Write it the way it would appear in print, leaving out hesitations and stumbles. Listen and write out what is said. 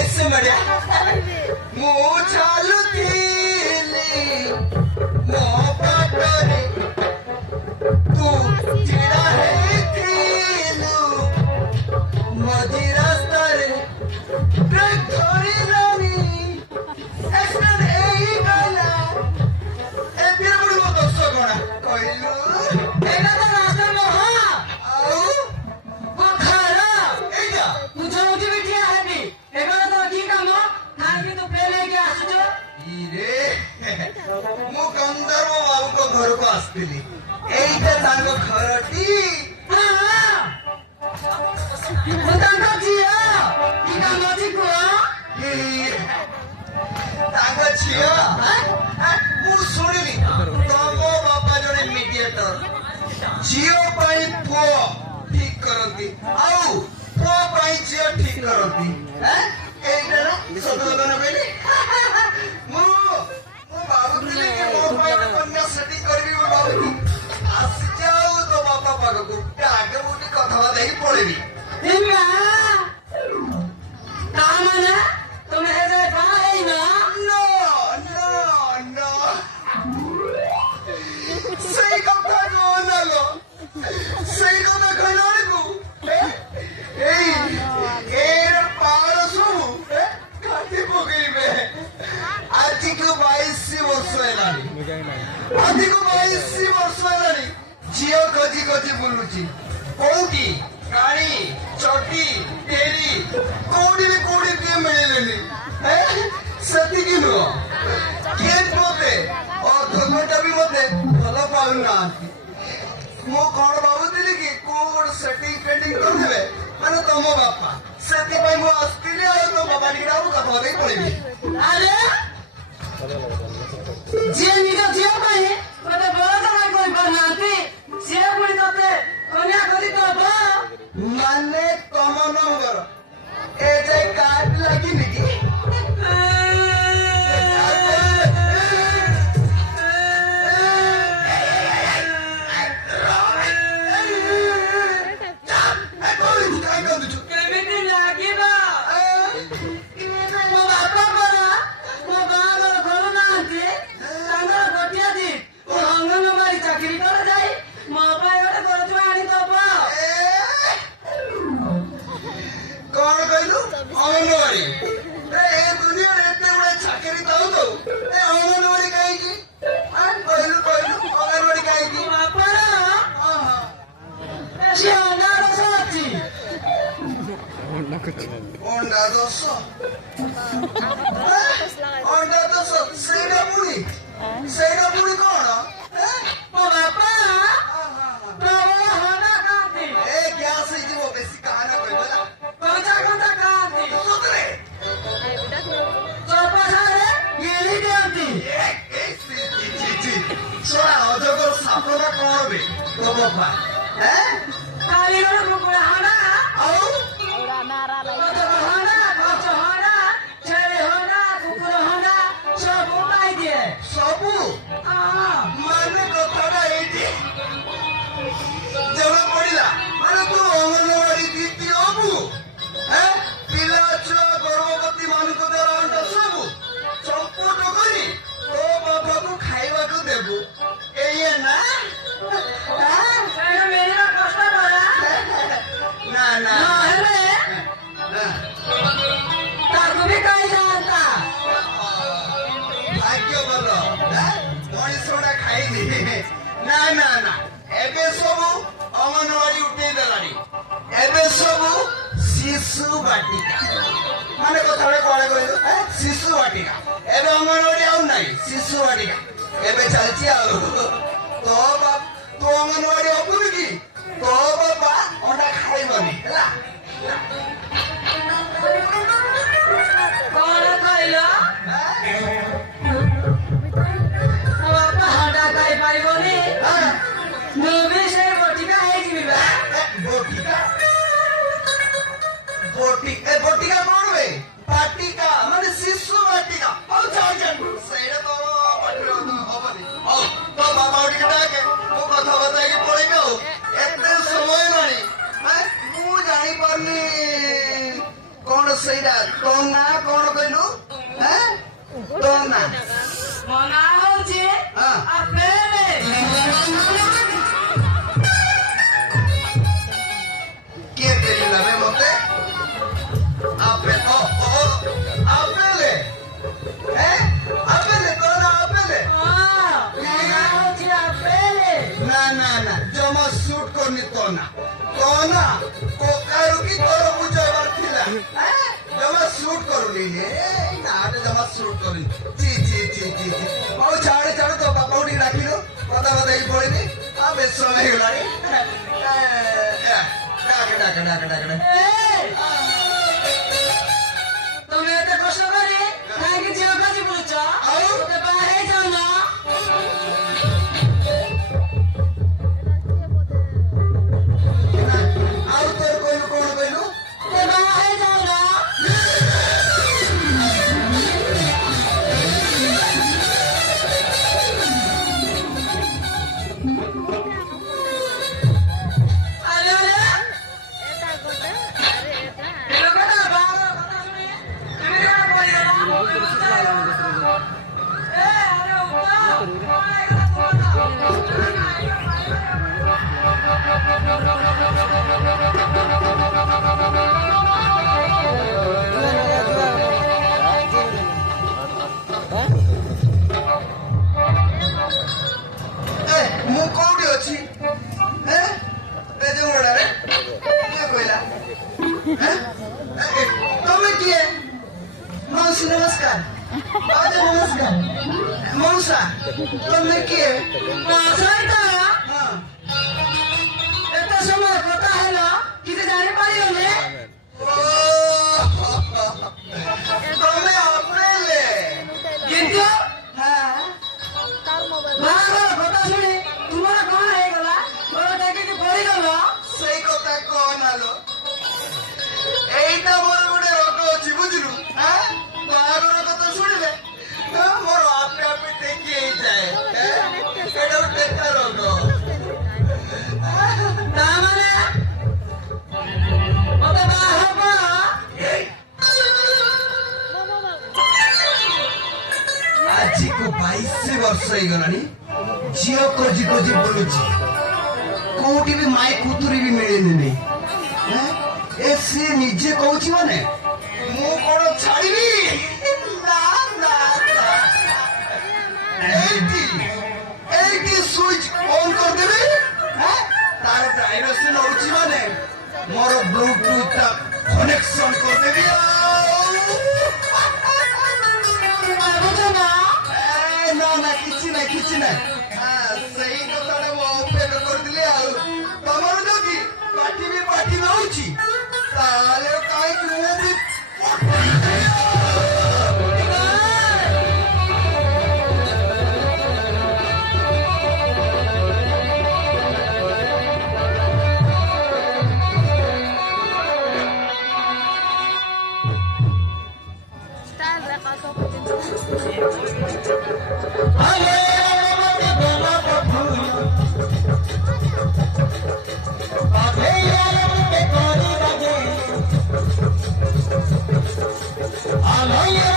ऐसे बढ़िया मुँह चालू थीली मो पाटरे तू चिड़ा है थीलू मझी रास्ता रे ट्रक धरी लानी एक्सीडेंट एही गला ए फिर बुढ़ी वो दोस्तों कोना कहलू एना तो रास्ता महा आउ वो खारा एजा तुझे मुझे बिटिया है भी एबार तो की काम खान की तो प्ले लेके आसुछो इरे मु कंदर मो बाबू को घर को आस्तिली एइटा तांको घरटी हां मुतांको जिया की काम अछि को तांको छियो मु सुनिली तमो बाबा जने मीडिएटर जियो पाई पो ठीक करती आउ पो पाई जियो ठीक करती एइटा ना सतो न बेली मु बाबू दिले के मो पाई कन्या सेटिंग करबी मो बाबू आसी जाऊ तो बाबा पागको आगे मुटी कथा देई पड़ेबी हिम्मा काम ना तुम है जे भाई ना नो नो नो सही कथा को नलो सही कथा खनारे को एई एर पारसु काटी पगईबे आज को 22 वर्ष हेलानी आज को 22 वर्ष हेलानी झियो खोजी खोजी बुलुची कोउटी काणी चटी तेरी कोडी भी मिलेनी सेति की नो के मते और धर्मटा भी मते भलो पाउ ना मो कोण बाबू दिली कि कोड सेटिंग पेंडिंग कर देबे माने तमो बापा सेति भाई मो आस्तिले आ तो बाबा निराउ कथा देई पड़ेबी अरे जे निको जे भाई मते बड़ा भाई कोई बनाती से पुणी तते कन्या करी तो बा माने तम नंबर ए जे कार्ड लगी निकी केमिति लागिबा मो बापा बरा मो बाबा घर नांती तांगर गोटिया दी ओ अंगनवाड़ी चाकरी कर जाई मो भाई ओटे करजु आनी तो बा कौन कहलू अंगनवाड़ी ए दुनिया रे एते बड़े चाकरी दाऊ तो ए अंगनवाड़ी काहे की कहलू अंगनवाड़ी काहे की बापा रा आहा से अंगार साथी ओंडा दोसो सेना बुड़ी कौन मो बापा प्रभु होना कांती ए क्या से जीवो बेसी कहाना कोई बोला कोचा कोचा कांती सुतरे चोपा सारे येली कांती छोड़ा अजगर सापड़ा कौन बे तो बाबा काली रो कुकुरा होना आउ कोचा होना कोचा होना छेले होना कुकुरा होना सब उपाय दिए सबू हां माने कथाटा एठी जमा पड़िला माने तू अंगनवाड़ी दीदी अबू पिला छुआ गर्भवती मानुक द्वारा अंट सबू चंपट करी तो बाबा को खाइबा को देबू एये ना सेगा मेरी रा कष्ट बरा ना ना ना हेले ना ताकू भी कहीं जानता भाग्य बोलो मनीषोड़ा खाइनी ना ना ना एबे सबू अंगनवाड़ी उठे देलानी एबे सबू शिशु बाटिका माने कथाटा कोड़े कहलु शिशु बाटिका एबे अंगनवाड़ी आउ नाही शिशु बाटिका एबे चलची आउ तो बाप तो अंगनवाड़ी अपुनी की तो बाबा ओटा खाइबनी हला कौन खाइला बापा हटा खाई पाइबनी मुभी से बटिका है जी बा बोटिका बोटिका कौन बे बाटिका माने शिशु बाटिका आउ जाओ सेड़ा तो बाटिका तो हबनी आउ तो बाबा उठके डाके मो कथा बताई के पड़ेबे हो एते समय नानी मु जानी पारनी कौन ସେଇଟା ତୋ ନାଁ କଣ କହିଲୁ? ତୋ ନାଁ? ମୋ ନାଁ ହଉଛି ହଁ। ଆପେଲେ। କିଏ ଦେଲା ବେ ମତେ? ଆପେଲେ ଆପେଲେ ତୋ ନାଁ ଆପେଲେ? ହଁ, ମୋ ନାଁ ହଉଛି ଆପେଲେ। ନା ନା ନା ଜମା ସୁଟ କରୁନି ତୋ ନା କୋକାରୁ କି ତୋର ବୁଝାଇବାର ଥିଲା ଜମା ସୁଟ କରୁନି ନାଟେ ଜମା ସୁଟ କରୁନି ହଉ ଛାଡେ ତୋ ବାପାକୁ ଟିକେ ଡାକିଲୁ କଥା ହେଇକି ପଳେଇନି ଆଉ ବେଶ ସମୟ ହେଇଗଲାଣି ଡାକେ ତମେ ଏତେ କଷ୍ଟ କରି କାହିଁକି ଝିଅ ଖୋଜି ବୁଲୁଛ? ଆଉ? ତମେ ବାହା ହେଇଯାଉନ? ଆଉ ତୋର କହିଲୁ କଣ କହିଲୁ? ତମେ ବାହା ହେଇଯାଉନ? ଆରେ ଏ ଲୋକଟା ବାହାଘର କଥା ଶୁଣି ଏମିତି କଣ କହିଦେଲା? ଏ ଆରେ ଉଠା, କଣ ହେଇଗଲା ମୁଁ କୋଉଠି ଅଛି ବେଜମୁଡାରେ କିଏ କହିଲା ତମେ କିଏ? ମାଉସୀ ନମସ୍କାର ଭାଉଜ ନମସ୍କାର ମଉସା ତମେ କିଏ? ମୋ ସହିତ ହଁ ଏତେ ସମୟ କଥା ହେଲ କିଛି ଜାଣିପାରିଲନି? ତମେ ଅପେଲେ କିନ୍ତୁ হ্যাঁ ବାହାଘର କଥା ଶୁଣି ତୁମର କଣ ହେଇଗଲା? ଘର ଟେକିକି ପଡିଗଲ? ସେଇ କଥା କହନାଲୋ ଏଇଟା ମୋର ଗୋଟେ ରୋଗ ଅଛି ବୁଝିଲୁ ବାହାଘର କଥା ଶୁଣିଲେ ମୋର ଆପେ ଆପେ ଟେକି ହେଇଯାଏ ଏଇଟା ଗୋଟେ ଟେକା ରୋଗ ତାମାନେ ମତେ ବାହା ହବ? ଆଜିକୁ 22 ବର୍ଷ ହେଇଗଲାଣି ଝିଅ ଖୋଜି ବୁଲୁଛି କୋଉଠି ବି ମାଇ କୁତୁରି ବି ମିଳେନି ଏ ସେ ନିଜେ କହୁଛି ମାନେ ମୁଁ କଣ ଛାଡିବି ଏଇଠି ସୁଇଚ ଅନ୍ କରିଦେବି ତାର ପ୍ରାଇଭେସି ନଉଛି ମାନେ ମୋର ବ୍ଲୁଟୁଥ କନେକ୍ସନ କରିଦେବି ନା କିଛି ନାହିଁ ସେଇ କଥାଟା ମୁଁ ଅପେକ୍ଷା କରିଥିଲି ଆଉ ତମର ଯଦି ପାଟି ନଉଛି ତାହେଲେ କାହିଁକି ମୁଁ ବି I'm